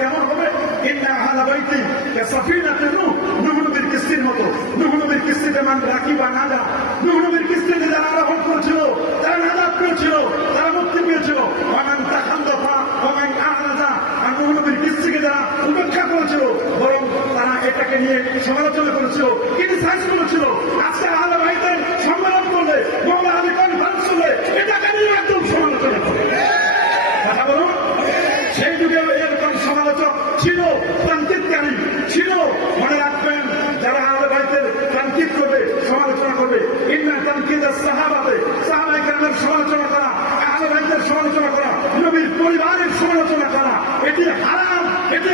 কেমন হবে? ইন্না আহলা বাইতি কাসাফিনাতুন নূহ নবীর কিস্তির মতো। নূহ নবীর কিস্তিতে মান রাকিবা নাজা, নূহ নবীর কিস্তিতে যারা আরোহণ করেছিল তারা নাজাত পেয়েছিল, তারা মুক্তি পেয়েছিল। ওয়ামান তাখাল্লাফা ওয়ামান আ'রাযা, আর নূহ নবীর কিস্তিকে যারা উপেক্ষা করেছিল বরং তারা এটাকে নিয়ে সমালোচনা করেছিল, ক্রিটিসাইজ করেছিল। আজকে আহলে বাইতের সম্মেলন করলে, মওলা আলী কনফারেন্স করলে এটাকে নিয়ে একদম সমালোচনা করে। কথা বলুন, সেই যুগে এরকম সমালোচক ছিল, তানকিদকারী ছিল। মনে রাখবেন, যারা আহলে বাইতের তানকিদ করবে, সমালোচনা করবে, ইন্না তানকিদাস সাহাবাতে, সাহাবায়ে কেরামের সমালোচনা করা, আহলে বাইতের সমালোচনা করা, নবীর পরিবারের সমালোচনা করা, এটি হারাম, এটি